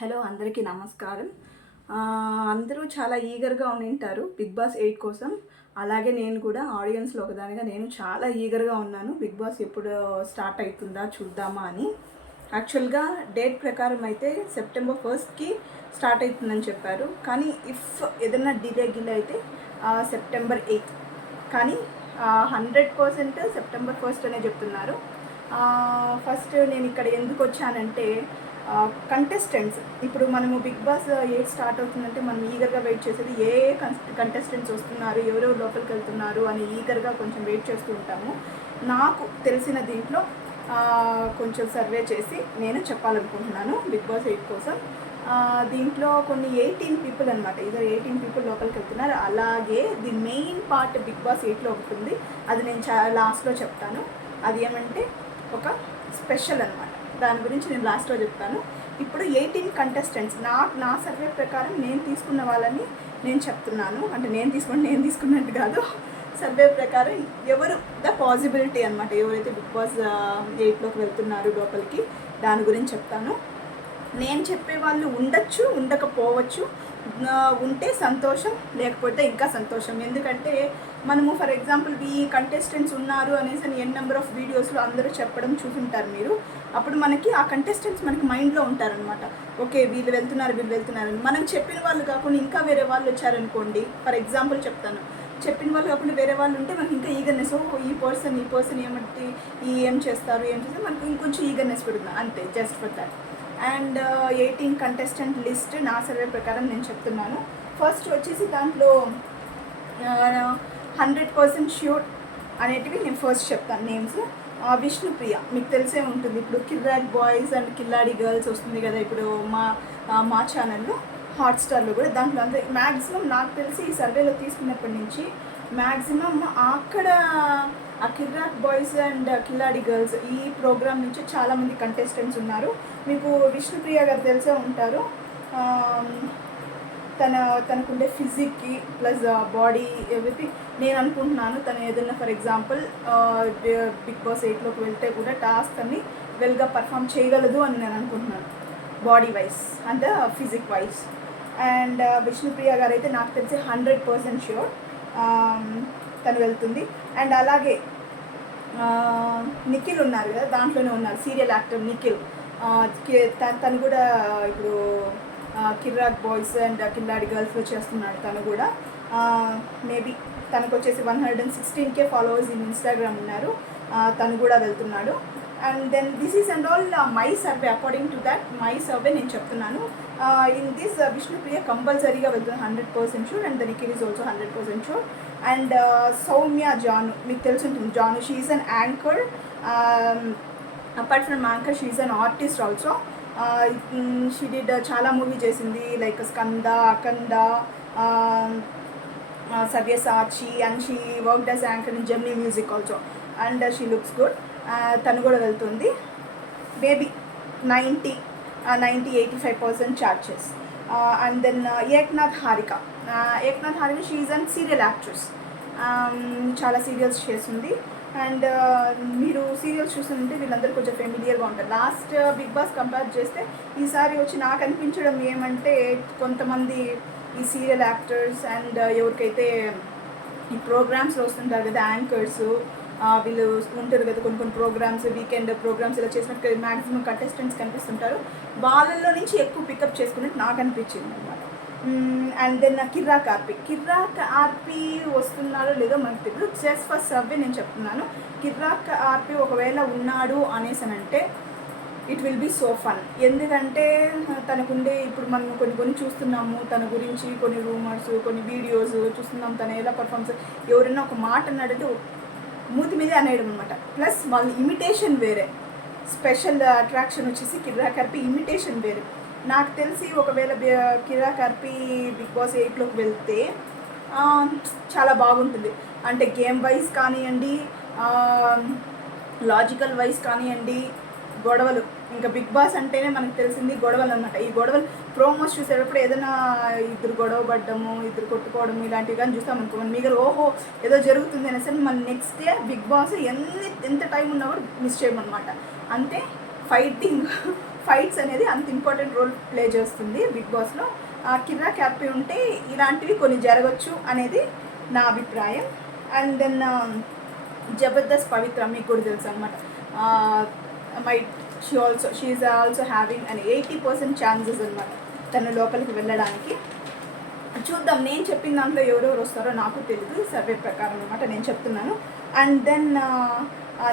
Hello అందరికీ నమస్కారం. అందరూ చాలా ఈగర్గా ఉంటారు బిగ్ బాస్ 8 కోసం. అలాగే నేను కూడా ఆడియన్స్లో ఒకదానిగా నేను చాలా ఈగర్గా ఉన్నాను. బిగ్ బాస్ ఎప్పుడు స్టార్ట్ అవుతుందా చూద్దామా అని. యాక్చువల్గా డేట్ ప్రకారం అయితే సెప్టెంబర్ 1కి స్టార్ట్ అవుతుందని చెప్పారు. కానీ ఇఫ్ ఏదైనా డిలే అయితే సెప్టెంబర్ 8. కానీ 100% సెప్టెంబర్ 1 అనే చెప్తున్నారు. ఫస్ట్ నేను ఇక్కడ ఎందుకు వచ్చానంటే కంటెస్టెంట్స్ ఇప్పుడు మనము బిగ్ బాస్ 8 స్టార్ట్ అవుతుందంటే మనం ఈగర్గా వెయిట్ చేసేది ఏ కంటెస్టెంట్స్ వస్తున్నారు, ఎవరెవరు లోపలికి వెళ్తున్నారు అని ఈగర్గా కొంచెం వెయిట్ చేస్తూ ఉంటాము. నాకు తెలిసిన దీంట్లో కొంచెం సర్వే చేసి నేను చెప్పాలనుకుంటున్నాను బిగ్ బాస్ 8 కోసం. దీంట్లో కొన్ని 18 పీపుల్ అనమాట, ఇదో 18 పీపుల్ లోపలికి వెళ్తున్నారు. అలాగే the main part Bigg Boss 8లో ఒకటి ఉంది, అది నేను లాస్ట్లో చెప్తాను. అది ఏమంటే ఒక స్పెషల్ అనమాట, దాని గురించి నేను లాస్ట్లో చెప్తాను. ఇప్పుడు 18 కంటెస్టెంట్స్ నా సర్వే ప్రకారం నేను తీసుకున్న వాళ్ళని నేను చెప్తున్నాను. అంటే నేను తీసుకున్నట్టు కాదు, సర్వే ప్రకారం ఎవరు ద పాసిబిలిటీ అనమాట, ఎవరైతే బిగ్ బాస్ 8లోకి వెళ్తున్నారు లోపలికి, దాని గురించి చెప్తాను. నేను చెప్పే వాళ్ళు ఉండొచ్చు, ఉండకపోవచ్చు. ఉంటే సంతోషం, లేకపోతే ఇంకా సంతోషం. ఎందుకంటే మనము ఫర్ ఎగ్జాంపుల్ ఈ కంటెస్టెంట్స్ ఉన్నారు అనేసి ఎన్ నెంబర్ ఆఫ్ వీడియోస్లో అందరూ చెప్పడం చూసుంటారు మీరు. అప్పుడు మనకి ఆ కంటెస్టెంట్స్ మనకి మైండ్లో ఉంటారనమాట. ఓకే వీళ్ళు వెళ్తున్నారు. మనం చెప్పిన వాళ్ళు కాకుండా ఇంకా వేరే వాళ్ళు వచ్చారనుకోండి, ఫర్ ఎగ్జాంపుల్ చెప్తాను, చెప్పిన వాళ్ళు కాకుండా వేరే వాళ్ళు ఉంటే మనకి ఇంకా ఈగర్నెస్, ఈ పర్సన్ ఏమంటే ఏం చేస్తారు మనకి ఇంకొంచెం ఈగర్నెస్ పెడుతుంది అంతే, just for that. And 18 contestant list నా సర్వే ప్రకారం నేను చెప్తున్నాను. ఫస్ట్ వచ్చేసి దాంట్లో 100% ష్యూర్ అనేటివి నేను ఫస్ట్ చెప్తాను నేమ్స్. విష్ణుప్రియ మీకు తెలిసే ఉంటుంది, ఇప్పుడు కిల్లాడి బాయ్స్ అండ్ కిల్లాడి గర్ల్స్ వస్తుంది కదా ఇప్పుడు మా ఛానల్లో, హాట్స్టార్లో కూడా. దాంట్లో అంతా మ్యాక్సిమం నాకు తెలిసి ఈ సర్వేలో తీసుకున్నప్పటి నుంచి మ్యాక్సిమం అక్కడ ఆ కిర్రాక్ బాయ్స్ అండ్ కిల్లాడి గర్ల్స్ ఈ ప్రోగ్రామ్ నుంచి చాలామంది కంటెస్టెంట్స్ ఉన్నారు. మీకు విష్ణుప్రియ గారు తెలిసే ఉంటారు. తనకుండే ఫిజిక్కి ప్లస్ బాడీ ఎవ్రీథింగ్ నేను అనుకుంటున్నాను తను ఏదైనా ఫర్ ఎగ్జాంపుల్ బిగ్ బాస్ 8లోకి వెళ్తే కూడా టాస్క్ అన్ని వెల్గా పర్ఫామ్ చేయగలదు అని నేను అనుకుంటున్నాను, body wise and physique wise. And Vishnupriya గారు అయితే నాకు తెలిసి 100% ష్యూర్ తను వెళ్తుంది. అండ్ అలాగే నిఖిల్ ఉన్నారు కదా, దాంట్లోనే ఉన్నారు సీరియల్ యాక్టర్ నిఖిల్. తను కూడా ఇప్పుడు కిర్రాక్ బాయ్స్ అండ్ కిల్లాడి గర్ల్స్లో చేస్తున్నాడు. తను కూడా మేబీ తనకు వచ్చేసి 116K ఫాలోవర్స్ ఇన్ ఇన్స్టాగ్రామ్ ఉన్నారు. తను కూడా వెళ్తున్నాడు. And then this is and all my survey, according to that my survey నేను చెప్తున్నాను. ఇన్ దిస్ విష్ణుప్రియ కంపల్సరీగా వెళ్తున్నాను 100% sure. And the Nikhil is also 100% sure. And Soumya Janu మీకు తెలిసి ఉంటుంది, Janu she is an anchor. Apart from anchor she is an artist also. She did చాలా movie చేసింది like Skanda, Akhanda, Savyasachi, and she worked as anchor in Gemini Music also. And she looks good. తను కూడా వెళ్తుంది. Maybe 90-85% charges. And then Eknath Harika she is an serial actress. చాలా serials చేస్తుంది. అండ్ మీరు serials చూస్తుంటే వీళ్ళందరూ కొంచెం ఫెమిలియర్గా ఉంటారు. లాస్ట్ బిగ్ బాస్ కంపేర్ చేస్తే ఈసారి వచ్చి నాకు అనిపించడం ఏమంటే కొంతమంది ఈ సీరియల్ యాక్టర్స్ అండ్ ఎవరికైతే ఈ ప్రోగ్రామ్స్లో వస్తుంటారు కదా యాంకర్స్, వీళ్ళు ఉంటారు కదా కొన్ని ప్రోగ్రామ్స్, వీకెండ్ ప్రోగ్రామ్స్ ఇలా చేసినట్టు మ్యాక్సిమం కంటెస్టెంట్స్ కనిపిస్తుంటారు. వాళ్ళల్లో నుంచి ఎక్కువ పికప్ చేసుకున్నట్టు నాకు అనిపించింది అనమాట. అండ్ దెన్ కిర్రాక్ ఆర్పి వస్తున్నారో లేదో మనకు తెలియదు, జస్ట్ ఫర్ సర్వే నేను చెప్తున్నాను. కిర్రాక్ ఆర్పి ఒకవేళ ఉన్నాడు అనేసనంటే it will be so fun. ఎందుకంటే తనకుండే ఇప్పుడు మనం కొన్ని చూస్తున్నాము తన గురించి, కొన్ని రూమర్స్, కొన్ని వీడియోస్ చూస్తున్నాం తను ఎలా పర్ఫార్మెన్స్. ఎవరైనా ఒక మాట అన్నాడంటే మూతి మీదే అనేయడం అనమాట. ప్లస్ వాళ్ళ ఇమిటేషన్ వేరే, స్పెషల్ అట్రాక్షన్ వచ్చేసి కిర్రాక్ ఆర్పి ఇమిటేషన్ వేరే. నాకు తెలిసి ఒకవేళ కిర్రాక్ ఆర్పి బిగ్ బాస్ 8లోకి వెళ్తే చాలా బాగుంటుంది. అంటే గేమ్ వైజ్ కానివ్వండి, లాజికల్ వైజ్ కానివ్వండి, గొడవలు, ఇంకా బిగ్ బాస్ అంటేనే మనకు తెలిసింది గొడవలు అనమాట. ఈ గొడవలు ప్రోమోస్ చూసేటప్పుడు ఏదైనా ఇద్దరు గొడవ పడ్డము, ఇద్దరు కొట్టుకోవడము ఇలాంటివి కానీ చూస్తామనుకో మన మీద ఓహో ఏదో జరుగుతుంది అనేసి మన నెక్స్ట్ డే బిగ్ బాస్ ఎంత టైం ఉన్నా కూడా మిస్ చేయమన్నమాట. అంతే ఫైటింగ్ ఫైట్స్ అనేది అంత ఇంపార్టెంట్ రోల్ ప్లే చేస్తుంది బిగ్ బాస్లో. కిర్రాక్ హ్యాపీ ఉంటే ఇలాంటివి కొన్ని జరగచ్చు అనేది నా అభిప్రాయం. అండ్ దెన్ జబర్దస్త్ పవిత్ర మీకు కూడా తెలుసు అనమాట. She is also having and 80% chances అనమాట తను లోపలికి వెళ్ళడానికి. చూద్దాం, నేను చెప్పిన దాంట్లో ఎవరెవరు వస్తారో నాకు తెలియదు, సర్వే ప్రకారం అనమాట నేను చెప్తున్నాను. అండ్ దెన్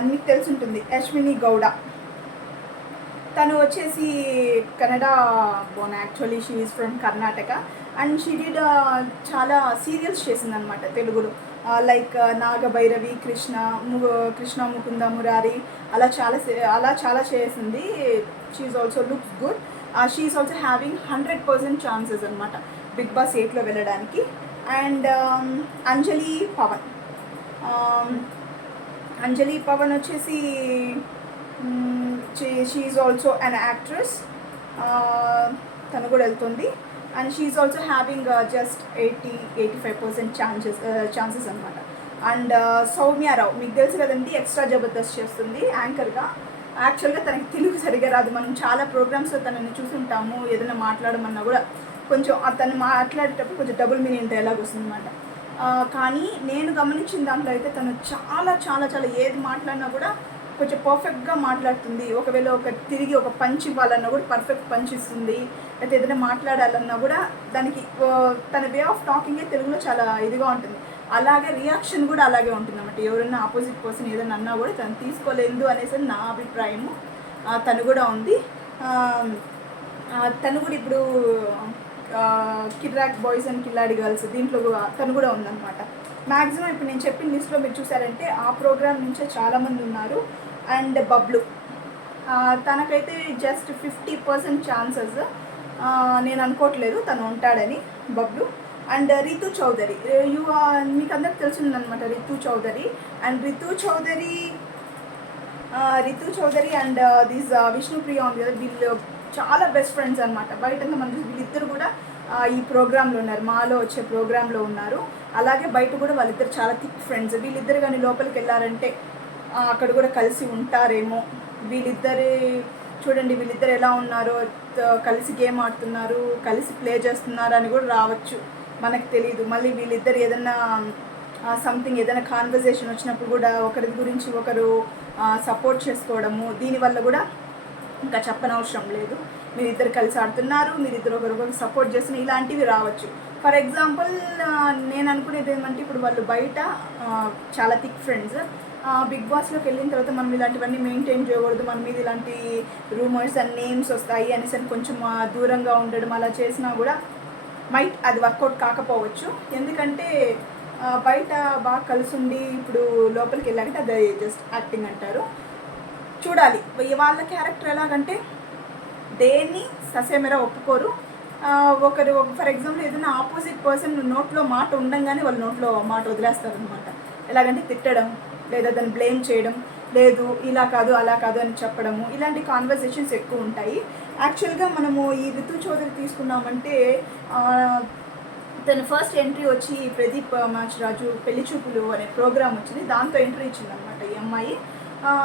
మీకు తెలిసి ఉంటుంది అశ్విని గౌడ. తను వచ్చేసి Kannada bone, actually she is from Karnataka. And she did చాలా సీరియల్స్ చేసిందనమాట తెలుగులో, లైక్ నాగభైరవి, కృష్ణ ముకుంద మురారి, అలా చాలా చేసింది. She is also looks good. She is also having 100% chances అనమాట బిగ్ బాస్ 8లో వెళ్ళడానికి. అండ్ అంజలి పవన్ వచ్చేసి she is also an actress, తను కూడా వెళ్తుంది. And she is also having just 80-85% chances అనమాట. అండ్ సౌమ్యారావు మీకు తెలుసు కదండి, ఎక్స్ట్రా జబర్దస్త్ చేస్తుంది యాంకర్గా. యాక్చువల్గా తనకి తెలుగు సరిగా రాదు, మనం చాలా ప్రోగ్రామ్స్లో తనని చూసుంటాము. ఏదైనా మాట్లాడమన్నా కూడా కొంచెం తను మాట్లాడేటప్పుడు కొంచెం డబుల్ మీనింగ్ డైలాగ్ వస్తుందన్నమాట. కానీ నేను గమనించిన దాంట్లో అయితే తను చాలా చాలా చాలా ఏది మాట్లాడినా కూడా కొంచెం పర్ఫెక్ట్గా మాట్లాడుతుంది. ఒకవేళ తిరిగి ఒక పంచ్ ఇవ్వాలన్నా కూడా పర్ఫెక్ట్ పంచ్ ఇస్తుంది. అయితే ఏదైనా మాట్లాడాలన్నా కూడా దానికి తన వే ఆఫ్ టాకింగే తెలుగులో చాలా ఇదిగా ఉంటుంది. అలాగే రియాక్షన్ కూడా అలాగే ఉంటుంది అన్నమాట. ఎవరైనా ఆపోజిట్ పర్సన్ ఏదైనా అన్నా కూడా తను తీసుకోలేదు అనేసి నా అభిప్రాయము. తను కూడా ఉంది. తను కూడా ఇప్పుడు కిర్రాక్ బాయ్స్ అండ్ కిల్లాడి గర్ల్స్ దీంట్లో తను కూడా ఉందన్నమాట. మ్యాక్సిమం ఇప్పుడు నేను చెప్పిన లిస్ట్లో మీరు చూసారంటే ఆ ప్రోగ్రామ్ నుంచే చాలామంది ఉన్నారు. అండ్ బబ్లు, తనకైతే జస్ట్ 50% ఛాన్సెస్, నేను అనుకోవట్లేదు తను ఉంటాడని బబ్లు. అండ్ రితు చౌదరి, మీకు అందరికి తెలిసిందనమాట Ritu Chaudhary. And Ritu Chaudhary and this Vishnupriya ఉంది కదా, వీళ్ళు చాలా బెస్ట్ ఫ్రెండ్స్ అనమాట. బయట మన వీళ్ళిద్దరు కూడా ఈ ప్రోగ్రాంలో ఉన్నారు, మాలో వచ్చే ప్రోగ్రాంలో ఉన్నారు. అలాగే బయట కూడా వాళ్ళిద్దరు చాలా థిక్ ఫ్రెండ్స్. వీళ్ళిద్దరు కానీ లోపలికి వెళ్ళారంటే అక్కడ కూడా కలిసి ఉంటారేమో. చూడండి వీళ్ళిద్దరు ఎలా ఉన్నారో, కలిసి గేమ్ ఆడుతున్నారు, కలిసి ప్లే చేస్తున్నారు అని కూడా రావచ్చు, మనకు తెలియదు. మళ్ళీ వీళ్ళిద్దరు ఏదైనా సంథింగ్ ఏదైనా కాన్వర్జేషన్ వచ్చినప్పుడు కూడా ఒకరి గురించి ఒకరు సపోర్ట్ చేసుకోవడము, దీనివల్ల కూడా ఇంకా చెప్పనవసరం లేదు. మీరిద్దరు కలిసి ఆడుతున్నారు, మీరిద్దరు ఒకరికొకరు సపోర్ట్ చేస్తున్న ఇలాంటివి రావచ్చు. ఫర్ ఎగ్జాంపుల్ నేను అనుకునేది ఏమంటే, ఇప్పుడు వాళ్ళు బయట చాలా థిక్ ఫ్రెండ్స్, బిగ్ బాస్లోకి వెళ్ళిన తర్వాత మనం ఇలాంటివన్నీ మెయింటైన్ చేయకూడదు, మన మీద ఇలాంటి రూమర్స్ అండ్ నేమ్స్ వస్తాయి అనేసి కొంచెం దూరంగా ఉండడం అలా చేసినా కూడా అది వర్కౌట్ కాకపోవచ్చు. ఎందుకంటే బయట బాగా కలిసి ఉండి ఇప్పుడు లోపలికి వెళ్ళాలంటే అది జస్ట్ యాక్టింగ్ అంటారు. చూడాలి వాళ్ళ క్యారెక్టర్ ఎలాగంటే దేన్ని ససేమెరా ఒప్పుకోరు. ఒకరు ఫర్ ఎగ్జాంపుల్ ఏదైనా ఆపోజిట్ పర్సన్ నోట్లో మాట ఉండంగానే వాళ్ళ నోట్లో మాట వదిలేస్తారు అనమాట. ఎలాగంటే తిట్టడం, లేదా దాన్ని బ్లేమ్ చేయడం, లేదు ఇలా కాదు అలా కాదు అని చెప్పడము, ఇలాంటి కాన్వర్సేషన్స్ ఎక్కువ ఉంటాయి. యాక్చువల్గా మనము ఈ రితు చౌదరి తీసుకున్నామంటే తన ఫస్ట్ ఎంట్రీ వచ్చి ప్రదీప్ మాచిరాజు పెళ్లి చూపులు అనే ప్రోగ్రామ్ వచ్చింది, దాంతో ఎంట్రీ ఇచ్చిందనమాట ఈ అమ్మాయి.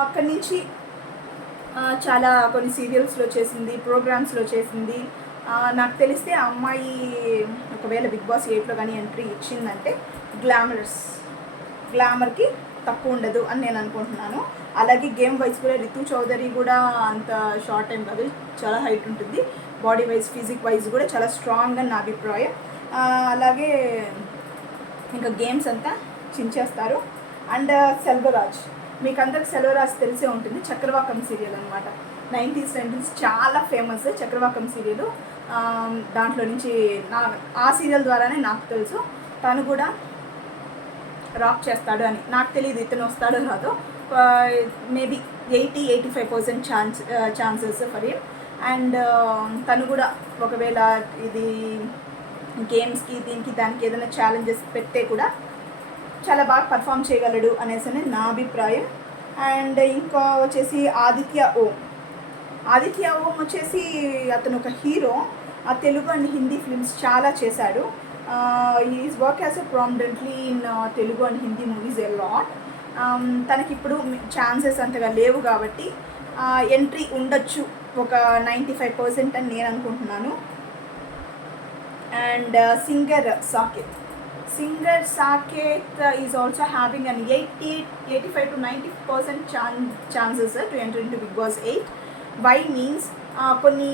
అక్కడి నుంచి చాలా కొన్ని సీరియల్స్లో చేసింది, ప్రోగ్రామ్స్లో చేసింది. నాకు తెలిస్తే ఆ అమ్మాయి ఒకవేళ బిగ్ బాస్ 8లో కానీ ఎంట్రీ ఇచ్చిందంటే గ్లామర్కి తక్కువ ఉండదు అని నేను అనుకుంటున్నాను. అలాగే గేమ్ వైజ్ కూడా రితు చౌదరి కూడా అంత షార్ట్ టైం కాదు, చాలా హైట్ ఉంటుంది. బాడీ వైజ్ ఫిజిక్ వైజ్ కూడా చాలా స్ట్రాంగ్ అని నా అభిప్రాయం. అలాగే ఇంకా గేమ్స్ అంతా చించేస్తారు. అండ్ సెల్వరాజ్, మీకు అందరికి సెల్వరాజ్ తెలిసే ఉంటుంది, చక్రవాకం సీరియల్ అనమాట. 90s 90s చాలా ఫేమస్ చక్రవాకం సీరియల్. దాంట్లో నుంచి ఆ సీరియల్ ద్వారానే నాకు తెలుసు తను కూడా రాక్ చేస్తాడు అని. నాకు తెలియదు ఇతను వస్తాడో రాదో, maybe 80-85% chances for him. And తను కూడా ఒకవేళ ఇది గేమ్స్కి దీనికి దానికి ఏదైనా ఛాలెంజెస్ పెట్టే కూడా చాలా బాగా పర్ఫామ్ చేయగలడు అనేసి నా అభిప్రాయం. అండ్ ఇంకా వచ్చేసి ఆదిత్య ఓం వచ్చేసి అతను ఒక hero, Telugu and Hindi films చాలా చేశాడు. Is work as a prominently in Telugu and Hindi movies a lot. తనకి ఇప్పుడు ఛాన్సెస్ అంతగా లేవు కాబట్టి ఎంట్రీ ఉండొచ్చు ఒక 95% అని నేను అనుకుంటున్నాను. And singer Saketh is also having an 85 to 90% chances to enter in to Bigg Boss 8. Why means కొన్ని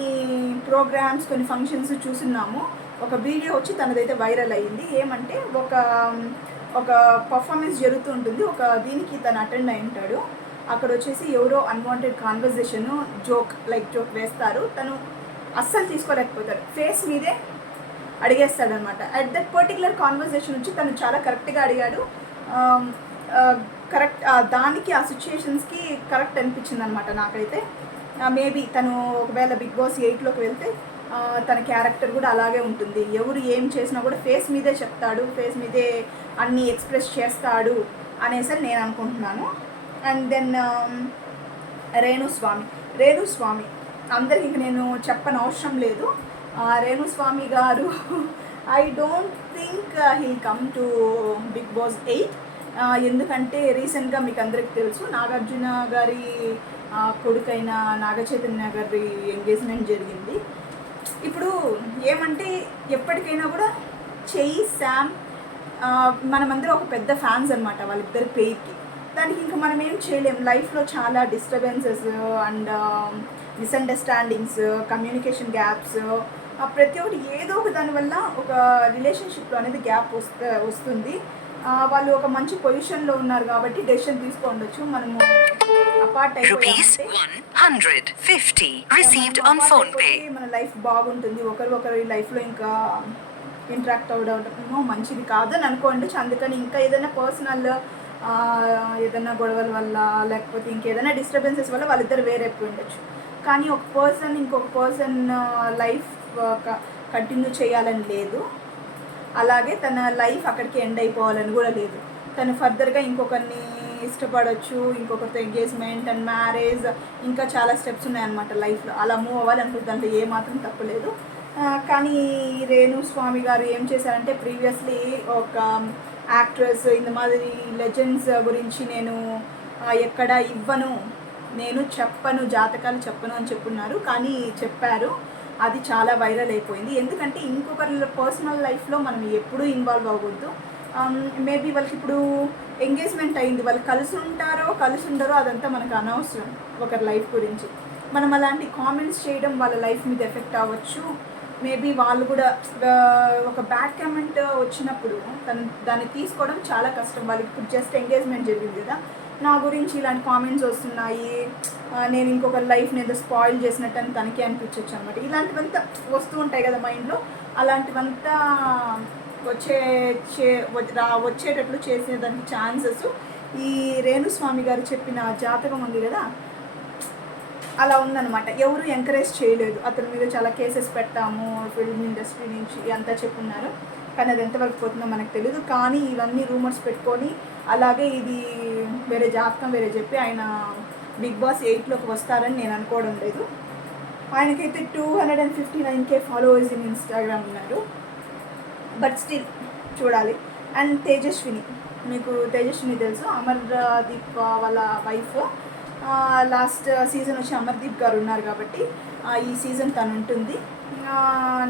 ప్రోగ్రామ్స్, కొన్ని ఫంక్షన్స్ చూస్తున్నాము. ఒక వీడియో వచ్చి తనదైతే వైరల్ అయ్యింది. ఏమంటే ఒక పర్ఫార్మెన్స్ జరుగుతూ ఉంటుంది. ఒక దీనికి తను అటెండ్ అయి ఉంటాడు. అక్కడ వచ్చేసి ఎవరో అన్వాంటెడ్ కాన్వర్జేషన్ జోక్ వేస్తారు. తను అస్సలు తీసుకోలేకపోతాడు. ఫేస్ మీదే అడిగేస్తాడనమాట. అట్ దట్ పర్టికులర్ కాన్వర్జేషన్ నుంచి తను చాలా కరెక్ట్గా అడిగాడు. కరెక్ట్ దానికి ఆ సిచ్యుయేషన్స్కి కరెక్ట్ అనిపించింది అనమాట నాకైతే. మేబీ తను ఒకవేళ బిగ్ బాస్ 8లోకి వెళ్తే తన క్యారెక్టర్ కూడా అలాగే ఉంటుంది. ఎవరు ఏం చేసినా కూడా ఫేస్ మీదే చెప్తాడు, ఫేస్ మీదే అన్నీ ఎక్స్ప్రెస్ చేస్తాడు అనేసి నేను అనుకుంటున్నాను. అండ్ దెన్ రేణుస్వామి అందరికి ఇంక నేను చెప్పని అవసరం లేదు. Renuswamy garu I don't think he'll come to Bigg Boss 8. ఎందుకంటే రీసెంట్గా మీకు అందరికి తెలుసు నాగార్జున గారి కొడుకైన నాగచైతన్య గారి ఎంగేజ్మెంట్ జరిగింది. ఇప్పుడు ఏమంటే ఎప్పటికైనా కూడా శామ్ మనమందరం ఒక పెద్ద ఫ్యాన్స్ అనమాట వాళ్ళిద్దరి పేరుకి. దానికి ఇంకా మనం ఏం చేయలేం. లైఫ్లో చాలా disturbances and misunderstandings, communication gaps, ప్రతి ఒక్కటి ఏదో ఒక దానివల్ల ఒక రిలేషన్షిప్లో అనేది గ్యాప్ వస్తుంది. వాళ్ళు ఒక మంచి పొజిషన్లో ఉన్నారు కాబట్టి డెసిషన్ తీసుకోండొచ్చు. మనము అపార్ట్ అయిపోయామంటే మన లైఫ్ బాగుంటుంది. ఒకరి లైఫ్లో ఇంకా ఇంటరాక్ట్ అవ్వడం మంచిది కాదని అనుకోండి. అందుకని ఇంకా ఏదైనా పర్సనల్ ఏదైనా గొడవల వల్ల లేకపోతే ఇంకేదైనా డిస్టర్బెన్సెస్ వల్ల వాళ్ళిద్దరు వేరైపోయి ఉండొచ్చు. కానీ ఒక పర్సన్ ఇంకొక పర్సన్ లైఫ్ కంటిన్యూ చేయాలని లేదు. అలాగే తన లైఫ్ అక్కడికి ఎండ్ అయిపోవాలని కూడా లేదు. తను ఫర్దర్గా ఇంకొకరిని ఇష్టపడవచ్చు, ఇంకొకరితో ఎంగేజ్మెంట్ అండ్ మ్యారేజ్, ఇంకా చాలా స్టెప్స్ ఉన్నాయన్నమాట లైఫ్లో. అలా మూవ్ అవ్వాలనుకుంటుంది, దాంట్లో ఏమాత్రం తప్పులేదు. కానీ రేణుస్వామి గారు ఏం చేశారంటే ప్రీవియస్లీ ఒక యాక్ట్రెస్ ఇంత మాదిరి లెజెండ్స్ గురించి నేను ఎక్కడ ఇవ్వను, నేను చెప్పను, జాతకాలు చెప్పను అని చెప్పున్నారు. కానీ చెప్పారు, అది చాలా వైరల్ అయిపోయింది. ఎందుకంటే ఇంకొకరి పర్సనల్ లైఫ్లో మనం ఎప్పుడూ ఇన్వాల్వ్ అవ్వకూడదు. మేబీ వాళ్ళకి ఇప్పుడు ఎంగేజ్మెంట్ అయింది, వాళ్ళు కలిసి ఉండరో అదంతా మనకు అనవసరం. ఒకరి లైఫ్ గురించి మనం అలాంటి కామెంట్స్ చేయడం వాళ్ళ లైఫ్ మీద ఎఫెక్ట్ అవ్వచ్చు. మేబీ వాళ్ళు కూడా ఒక బ్యాడ్ కామెంట్ వచ్చినప్పుడు దాన్ని తీసుకోవడం చాలా కష్టం. వాళ్ళకి ఇప్పుడు జస్ట్ ఎంగేజ్మెంట్ జరిగింది కదా, నా గురించి ఇలాంటి కామెంట్స్ వస్తున్నాయి, నేను ఇంకొకరి లైఫ్ని ఏదో స్పాయిల్ చేసినట్టు అని తనకి అనిపించవచ్చు అనమాట. ఇలాంటివంతా వస్తూ ఉంటాయి కదా మైండ్లో. అలాంటివంతా వచ్చేటట్లు చేసేదానికి ఛాన్సెస్ ఈ రేణుస్వామి గారు చెప్పిన జాతకం ఉంది కదా, అలా ఉందన్నమాట. ఎవరు ఎంకరేజ్ చేయలేదు. అతని మీద చాలా కేసెస్ పెట్టాము, ఫిల్మ్ ఇండస్ట్రీ నుంచి అంతా చెప్పున్నారు. కానీ అది ఎంతవరకు పోతుందో మనకు తెలియదు. కానీ ఇవన్నీ రూమర్స్ పెట్టుకొని అలాగే ఇది వేరే జాతకం వేరే చెప్పి ఆయన బిగ్ బాస్ 8లోకి వస్తారని నేను అనుకోవడం లేదు. ఆయనకైతే 259K ఫాలోవర్స్ ఇన్ ఇన్స్టాగ్రామ్ ఉన్నారు. బట్ స్టిల్ చూడాలి. అండ్ తేజస్విని, మీకు తేజస్విని తెలుసు, అమర్దీప్ వాళ్ళ వైఫ్. లాస్ట్ సీజన్ వచ్చి అమర్దీప్ గారు ఉన్నారు కాబట్టి ఈ సీజన్ తను ఉంటుంది.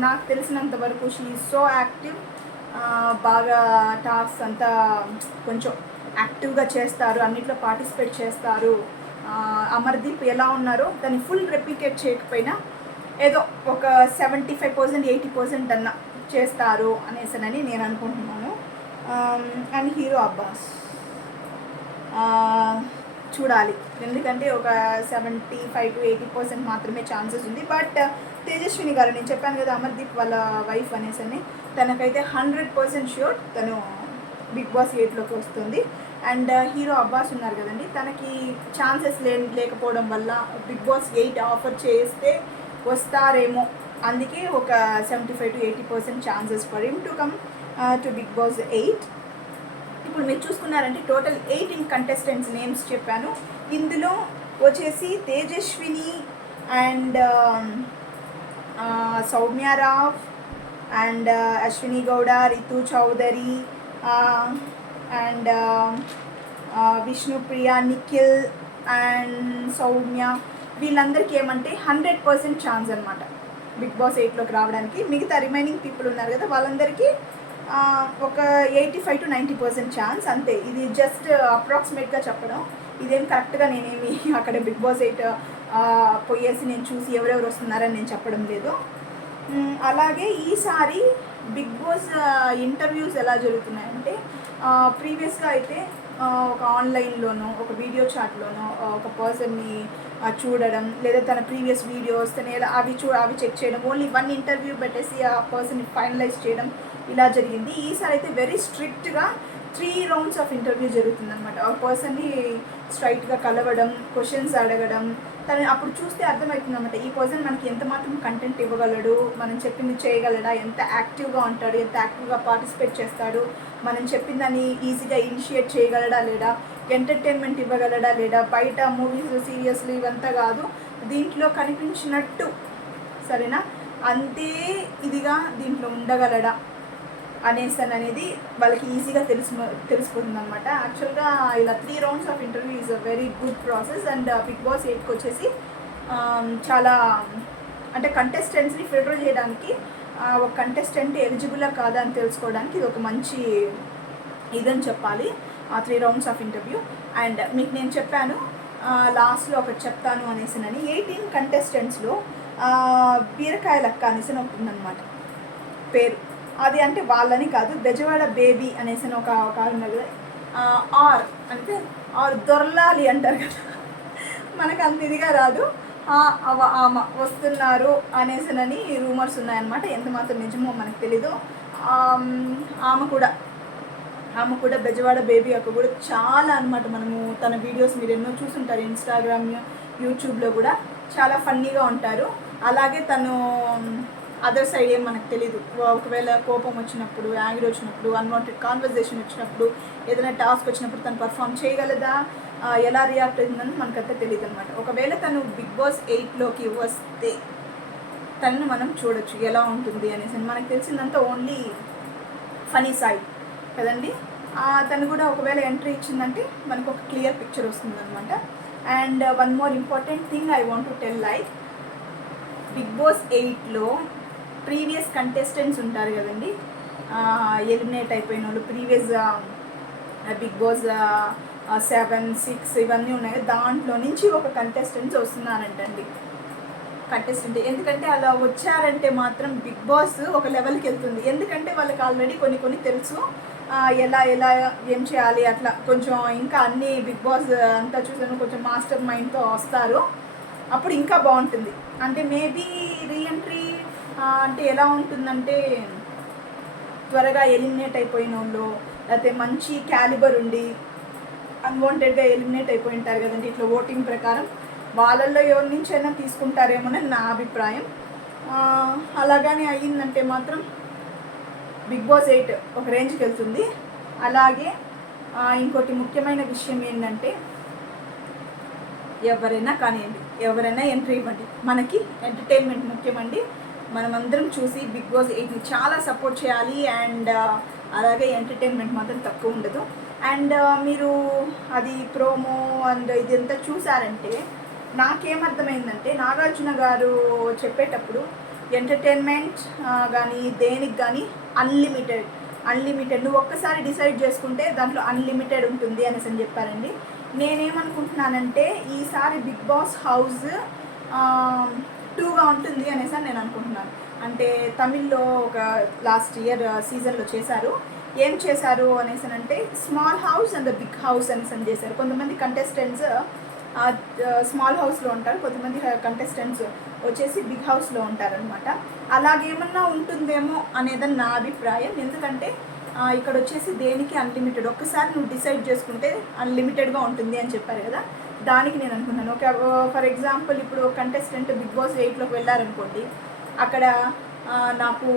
నాకు తెలిసినంత వరకు షీ ఈజ్ సో యాక్టివ్. బాగా టాస్క్ అంతా కొంచెం యాక్టివ్గా చేస్తారు, అన్నిట్లో పార్టిసిపేట్ చేస్తారు. అమర్దీప్ ఎలా ఉన్నారో దాన్ని ఫుల్ రెప్లికేట్ చేయకపోయినా ఏదో ఒక 75% 80% అన్న చేస్తారు అనేసనని నేను అనుకుంటున్నాను. అండ్ హీరో అబ్బాస్ చూడాలి, ఎందుకంటే ఒక 75 to 80% మాత్రమే ఛాన్సెస్ ఉంది. బట్ తేజస్విని గారు, నేను చెప్పాను కదా అమర్దీప్ వాళ్ళ వైఫ్ అనేసని, తనకైతే 100% ష్యూర్ తను బిగ్ బాస్ 8లోకి వస్తుంది. అండ్ హీరో అబ్బాస్ ఉన్నారు కదండి, తనకి ఛాన్సెస్ లేకపోవడం వల్ల బిగ్ బాస్ 8 ఆఫర్ చేస్తే వస్తారేమో. అందుకే ఒక 75 to 80% chances for him to come to Bigg Boss 8. ఇప్పుడు మీరు చూసుకున్నారంటే టోటల్ 18 కంటెస్టెంట్స్ నేమ్స్ చెప్పాను. ఇందులో వచ్చేసి Tejaswini and Soumya Rao and Ashwini Gowda, Ritu Chaudhary and Vishnupriya, Nikhil and Soumya, వీళ్ళందరికీ ఏమంటే 100% ఛాన్స్ అనమాట బిగ్ బాస్ 8లోకి రావడానికి. మిగతా రిమైనింగ్ పీపుల్ ఉన్నారు కదా, వాళ్ళందరికీ ఒక 85 to 90% ఛాన్స్ అంతే. ఇది జస్ట్ అప్రాక్సిమేట్గా చెప్పడం, ఇదేం కరెక్ట్గా నేనేమి అక్కడ బిగ్ బాస్ 8 పోయేసి నేను చూసి ఎవరెవరు వస్తున్నారని నేను చెప్పడం లేదు. అలాగే ఈసారి బిగ్ బాస్ ఇంటర్వ్యూస్ ఎలా జరుగుతున్నాయంటే, ప్రీవియస్గా అయితే ఒక ఆన్లైన్లోనో ఒక వీడియో చాట్లోనో ఒక పర్సన్ని చూడడం, లేదా తన ప్రీవియస్ వీడియోస్ తను ఎలా అవి చెక్ చేయడం, ఓన్లీ 1 ఇంటర్వ్యూ పెట్టేసి ఆ పర్సన్ని ఫైనలైజ్ చేయడం ఇలా జరిగింది. ఈసారి అయితే వెరీ స్ట్రిక్ట్గా 3 rounds ఆఫ్ ఇంటర్వ్యూ జరుగుతుందన్నమాట. ఆ పర్సన్ని స్ట్రైట్గా కలవడం, క్వశ్చన్స్ అడగడం, తను అప్పుడు చూస్తే అర్థమవుతుంది అనమాట ఈ పర్సన్ మనకి ఎంత మాత్రం కంటెంట్ ఇవ్వగలడు, మనం చెప్పింది చేయగలడా, ఎంత యాక్టివ్గా ఉంటాడు, ఎంత యాక్టివ్గా పార్టిసిపేట్ చేస్తాడు, మనం చెప్పిందని ఈజీగా ఇనిషియేట్ చేయగలడా లేదా, ఎంటర్టైన్మెంట్ ఇవ్వగలడా లేదా, బయట మూవీస్ సీరియస్లు ఇవంతా కాదు, దీంట్లో కనిపించినట్టు సరేనా ఇదిగా దీంట్లో ఉండగలడా అనేది వాళ్ళకి ఈజీగా తెలిసిపోతుంది అనమాట. యాక్చువల్గా ఇలా 3 rounds of interview is a very good process. And Bigg Boss 8కి వచ్చేసి చాలా అంటే కంటెస్టెంట్స్ని ఫిల్టర్ చేయడానికి, ఒక కంటెస్టెంట్ ఎలిజిబులా కాదా అని తెలుసుకోవడానికి ఇది ఒక మంచి ఇదని చెప్పాలి ఆ 3 rounds ఆఫ్ ఇంటర్వ్యూ. అండ్ మీకు నేను చెప్పాను లాస్ట్లో ఒకటి చెప్తాను అనేసినని, 18 కంటెస్టెంట్స్లో బీరకాయ లక్క అనేసి ఉంటుందన్నమాట పేరు. అది అంటే వాళ్ళని కాదు, బెజవాడ బేబీ అనేసి ఒక ఉన్నారు కదా, ఆర్ దొరలాలి అంటారు కదా, మనకు అంత ఇదిగా రాదు, ఆమె వస్తున్నారు అనేసినని రూమర్స్ ఉన్నాయన్నమాట. ఎంత మాత్రం నిజమో మనకు తెలీదు. ఆమె కూడా బెజవాడ బేబీ అక్క కూడా చాలా అనమాట. మనము తన వీడియోస్ మీరు ఎన్నో చూసుంటారు, ఇన్స్టాగ్రామ్ యూట్యూబ్లో కూడా చాలా ఫన్నీగా ఉంటారు. అలాగే తను అదర్ సైడ్ ఏం మనకు తెలీదు, ఒకవేళ కోపం వచ్చినప్పుడు, యాంగ్రీ వచ్చినప్పుడు, అన్వాంటెడ్ కాన్వర్జేషన్ వచ్చినప్పుడు, ఏదైనా టాస్క్ వచ్చినప్పుడు తను పర్ఫామ్ చేయగలదా, ఎలా రియాక్ట్ అవుతుందని మనకంతా తెలియదు అనమాట. ఒకవేళ తను బిగ్ బాస్ 8లోకి వస్తే తనను మనం చూడొచ్చు ఎలా ఉంటుంది అనేసి. మనకు తెలిసిందంతా ఓన్లీ ఫనీ సైడ్ కదండి. తను కూడా ఒకవేళ ఎంట్రీ ఇచ్చిందంటే మనకు ఒక క్లియర్ పిక్చర్ వస్తుంది అనమాట. And one more important thing I want to tell, like Bigg Boss 8లో ప్రీవియస్ కంటెస్టెంట్స్ ఉంటారు కదండి, ఎలిమినేట్ అయిపోయిన వాళ్ళు, ప్రీవియస్ బిగ్ బాస్ 7, 6 ఇవన్నీ ఉన్నాయి, దాంట్లో నుంచి ఒక కంటెస్టెంట్స్ వస్తున్నారంటండి. ఎందుకంటే అలా వచ్చారంటే మాత్రం బిగ్ బాస్ ఒక లెవెల్కి వెళ్తుంది. ఎందుకంటే వాళ్ళకి ఆల్రెడీ కొన్ని తెలుసు, ఎలా ఏం చేయాలి, అట్లా కొంచెం ఇంకా అన్ని బిగ్ బాస్ అంతా చూసాను, కొంచెం మాస్టర్ మైండ్తో వస్తారు, అప్పుడు ఇంకా బాగుంటుంది. అంటే మేబీ రీఎంట్రీ అంటే ఎలా ఉంటుందంటే, త్వరగా ఎలిమినేట్ అయిపోయిన వాళ్ళు, లేకపోతే మంచి క్యాలిబర్ ఉండి అన్వాంటెడ్గా ఎలిమినేట్ అయిపోయి ఉంటారు కదండి, ఇట్లా ఓటింగ్ ప్రకారం వాళ్ళల్లో ఎవరి నుంచైనా తీసుకుంటారేమోనని నా అభిప్రాయం. అలాగని అయ్యిందంటే మాత్రం బిగ్ బాస్ 8 ఒక రేంజ్కి వెళ్తుంది. అలాగే ఇంకోటి ముఖ్యమైన విషయం ఏంటంటే, ఎవరైనా కానివ్వండి, ఎవరైనా ఎంట్రీ ఇవ్వండి, మనకి ఎంటర్టైన్మెంట్ ముఖ్యమండి. మనమందరం చూసి బిగ్ బాస్ 8ని చాలా సపోర్ట్ చేయాలి. అండ్ అలాగే ఎంటర్టైన్మెంట్ మాత్రం తక్కువ ఉండదు. అండ్ మీరు అది ప్రోమో అండ్ ఇదంతా చూసారంటే నాకేమర్థమైందంటే, నాగార్జున గారు చెప్పేటప్పుడు ఎంటర్టైన్మెంట్ కానీ దేనికి కానీ అన్లిమిటెడ్ నువ్వు ఒక్కసారి డిసైడ్ చేసుకుంటే దాంట్లో అన్లిమిటెడ్ ఉంటుంది అనేసి అని చెప్పారండి. నేనేమనుకుంటున్నానంటే ఈసారి బిగ్ బాస్ హౌస్ 2గా ఉంటుంది అనేసి నేను అనుకుంటున్నాను. అంటే తమిళ్లో ఒక లాస్ట్ ఇయర్ సీజన్లో చేశారు. ఏం చేశారు అనేసి అంటే, small house and the big house అనేసి అని చేశారు. కొంతమంది కంటెస్టెంట్స్ స్మాల్ హౌస్లో ఉంటారు, కొంతమంది కంటెస్టెంట్స్ వచ్చేసి బిగ్ హౌస్లో ఉంటారనమాట. అలాగేమన్నా ఉంటుందేమో అనేదని నా అభిప్రాయం. ఎందుకంటే ఇక్కడ వచ్చేసి దేనికి అన్లిమిటెడ్, ఒక్కసారి నువ్వు డిసైడ్ చేసుకుంటే అన్లిమిటెడ్గా ఉంటుంది అని చెప్పారు కదా, దానికి నేను అనుకున్నాను. ఓకే, ఫర్ ఎగ్జాంపుల్ ఇప్పుడు కంటెస్టెంట్ బిగ్ బాస్ 8లోకి వెళ్ళారనుకోండి, అక్కడ నాకు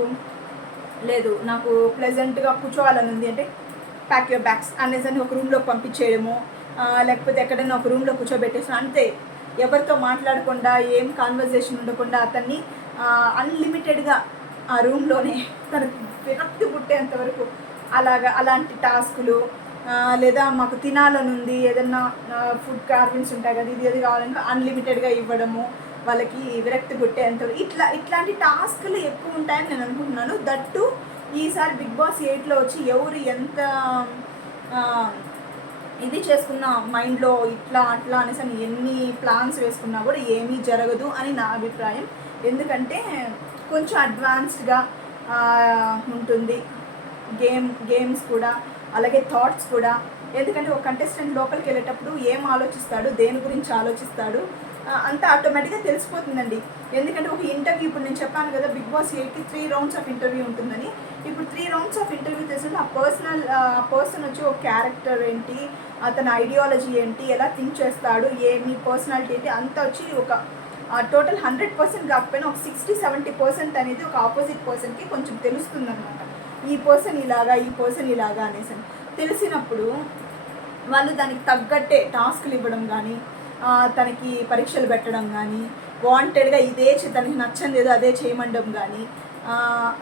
ప్లెజెంట్గా కూర్చోవాలని ఉంది అంటే ప్యాక్ యువర్ బ్యాగ్స్ అనేసి ఒక రూమ్లోకి పంపించేయడము, లేకపోతే ఎక్కడైనా ఒక రూమ్లో కూర్చోబెట్టేసి అంతే, ఎవరితో మాట్లాడకుండా ఏం కాన్వర్జేషన్ ఉండకుండా అతన్ని అన్లిమిటెడ్గా ఆ రూమ్లోనే తనకు విరక్తి పుట్టేంత వరకు అలాంటి టాస్కులు, లేదా మాకు తినాలని ఉంది, ఏదన్నా ఫుడ్ కార్వింగ్స్ ఉంటాయి కదా, ఇది అది కావాలంటే అన్లిమిటెడ్గా ఇవ్వడము, వాళ్ళకి విరక్తి పుట్టేంత ఇట్లాంటి టాస్క్లు ఎక్కువ ఉంటాయని నేను అనుకుంటున్నాను. దట్టు ఈసారి బిగ్ బాస్ 8లో వచ్చి ఎవరు ఎంత ఇది చేసుకున్న మైండ్లో ఇట్లా అట్లా అనేసి అని ఎన్ని ప్లాన్స్ వేసుకున్నా కూడా ఏమీ జరగదు అని నా అభిప్రాయం. ఎందుకంటే కొంచెం అడ్వాన్స్డ్గా ఉంటుంది గేమ్స్ కూడా, అలాగే థాట్స్ కూడా. ఎందుకంటే ఒక కంటెస్టెంట్ లోపలికి వెళ్ళేటప్పుడు ఏం ఆలోచిస్తాడు, దేని గురించి ఆలోచిస్తాడు అంతా ఆటోమేటిక్గా తెలిసిపోతుందండి. ఎందుకంటే ఒక ఇంటర్వ్యూ, ఇప్పుడు నేను చెప్పాను కదా బిగ్ బాస్ 8కి 3 రౌండ్స్ ఆఫ్ ఇంటర్వ్యూ ఉంటుందని. ఇప్పుడు 3 రౌండ్స్ ఆఫ్ ఇంటర్వ్యూ తెలిసింది ఆ పర్సన్ వచ్చి ఒక క్యారెక్టర్ ఏంటి, అతని ఐడియాలజీ ఏంటి, ఎలా థింక్ చేస్తాడు, మీ పర్సనాలిటీ ఏంటి అంతా వచ్చి ఒక టోటల్ 100% కాకపోయినా ఒక 60-70% అనేది ఒక ఆపోజిట్ పర్సన్కి కొంచెం తెలుస్తుంది అనమాట. ఈ పర్సన్ ఇలాగా అనేసి తెలిసినప్పుడు వాళ్ళు దానికి తగ్గట్టే టాస్క్లు ఇవ్వడం కానీ, తనకి పరీక్షలు పెట్టడం కానీ, వాంటెడ్గా తనకి నచ్చంది ఏదో అదే చేయమండం కానీ,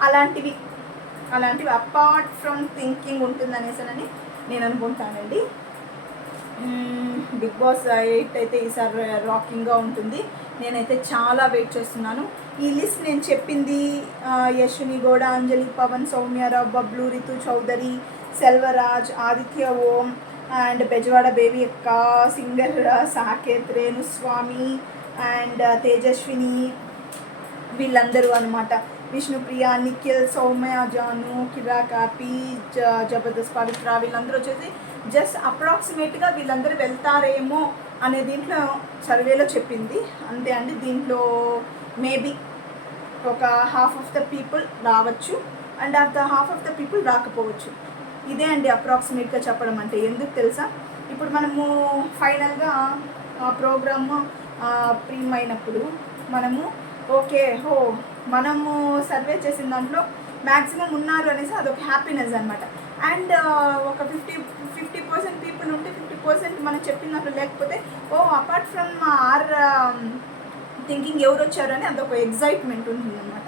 అలాంటివి అపార్ట్ ఫ్రమ్ థింకింగ్ ఉంటుందనేసనని నేను అనుకుంటానండి. బిగ్ బాస్ 8 అయితే ఈసారి రాకింగ్గా ఉంటుంది. నేనైతే చాలా వెయిట్ చేస్తున్నాను. ఈ లిస్ట్ నేను చెప్పింది యశ్విని గౌడ, అంజలి, పవన్, సౌమ్యారావు, బబ్లు, రితు చౌదరి, సెల్వరాజ్, ఆదిత్య ఓం అండ్ బెజవాడ బేబీ అక్క, సింగర్ సాకేత్, రేణుస్వామి అండ్ తేజస్విని, వీళ్ళందరూ అనమాట. విష్ణుప్రియ, నిఖిల్, సౌమ్య, జాను, కిరా, కాపీ, జబర్దస్త్, పవిత్ర, వీళ్ళందరూ వచ్చేసి జస్ట్ అప్రాక్సిమేట్గా వీళ్ళందరూ వెళ్తారేమో అనే దీంట్లో సర్వేలో చెప్పింది అంతే అండి. దీంట్లో మేబీ ఒక హాఫ్ ఆఫ్ ద పీపుల్ రావచ్చు and half of the people రాకపోవచ్చు. ఇదే అండి అప్రాక్సిమేట్గా చెప్పడం అంటే. ఎందుకు తెలుసా, ఇప్పుడు మనము ఫైనల్గా ప్రోగ్రామ్ ప్రీమ్ అయినప్పుడు మనము మనము సర్వే చేసిన దాంట్లో మ్యాక్సిమం ఉన్నారు అనేసి అదొక హ్యాపీనెస్ అనమాట. అండ్ ఒక 50% పీపుల్ ఉంటే 50% మనం చెప్పిన దాంట్లో లేకపోతే అపార్ట్ ఫ్రమ్ ఆర్ థింకింగ్ ఎవరు వచ్చారు అని అదొక ఎగ్జైట్మెంట్ ఉంటుంది అనమాట.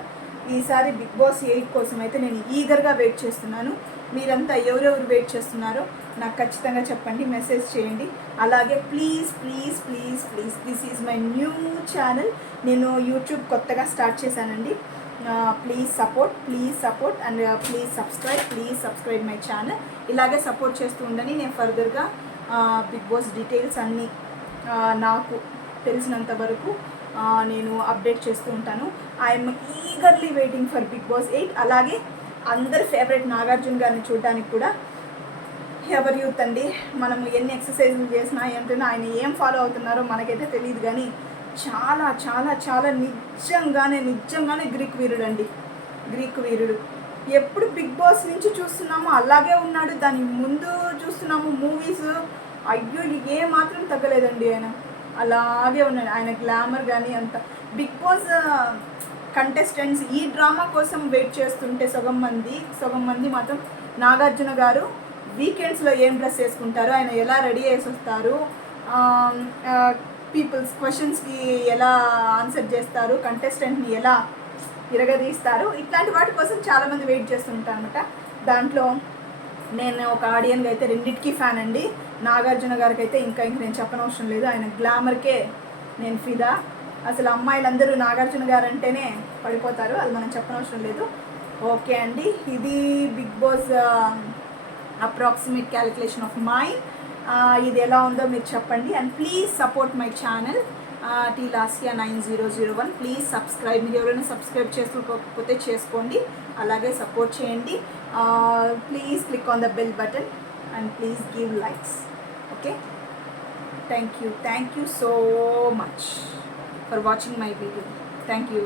ఈసారి బిగ్ బాస్ 8 కోసం అయితే నేను ఈగర్గా వెయిట్ చేస్తున్నాను. మీరంతా ఎవరెవరు వెయిట్ చేస్తున్నారో నాకు ఖచ్చితంగా చెప్పండి, మెసేజ్ చేయండి. అలాగే please please please please this is my new channel. నేను యూట్యూబ్ కొత్తగా స్టార్ట్ చేశానండి. Please support and please subscribe my channel. ఇలాగే సపోర్ట్ చేస్తూ ఉండని. నేను ఫర్దర్గా బిగ్ బాస్ డీటెయిల్స్ అన్నీ నాకు తెలిసినంత వరకు నేను అప్డేట్ చేస్తూ ఉంటాను. I'm eagerly waiting for Bigg Boss 8. అలాగే అందరి ఫేవరెట్ నాగార్జున గారిని చూడడానికి కూడా. ఎవరి యూత్ అండి, మనము ఎన్ని ఎక్సర్సైజులు చేసినా ఎంతైనా ఆయన ఏం ఫాలో అవుతున్నారో మనకైతే తెలియదు, కానీ చాలా చాలా చాలా నిజంగానే గ్రీక్ వీరుడు. ఎప్పుడు బిగ్ బాస్ నుంచి చూస్తున్నామో అలాగే ఉన్నాడు. దాని ముందు చూస్తున్నాము మూవీస్, అయ్యో ఏ మాత్రం తగ్గలేదండి. ఆయన అలాగే ఉన్నాడు. ఆయన గ్లామర్ కానీ అంత. బిగ్ బాస్ కంటెస్టెంట్స్ ఈ డ్రామా కోసం వెయిట్ చేస్తుంటే సగం మంది మాత్రం నాగార్జున గారు వీకెండ్స్లో ఏం డ్రెస్ వేసుకుంటారు, ఆయన ఎలా రెడీ చేసి వస్తారు, పీపుల్స్ క్వశ్చన్స్కి ఎలా ఆన్సర్ చేస్తారు, కంటెస్టెంట్ని ఎలా ఇరగదీస్తారు, ఇట్లాంటి వాటి కోసం చాలామంది వెయిట్ చేస్తుంటారు అనమాట. దాంట్లో నేను ఒక ఆడియన్గా అయితే రెండింటికి ఫ్యాన్ అండి. నాగార్జున గారికి అయితే ఇంకా నేను చెప్పనవసరం లేదు. ఆయన గ్లామర్కే నేను ఫిదా. అసలు అమ్మాయిలందరూ నాగార్జున గారు అంటేనే పడిపోతారు, అది మనం చెప్పనవసరం లేదు. ఓకే అండి, ఇది Bigg Boss approximate calculation of mind. ఇది ఎలా ఉందో మీరు చెప్పండి. And please support my channel టీలాసియా 9001. Please subscribe. మీరు ఎవరైనా సబ్స్క్రైబ్ చేసుకోకపోతే చేసుకోండి, అలాగే సపోర్ట్ చేయండి. Please click on the bell button and please give likes. Okay, thank you so much for watching my video. Thank you.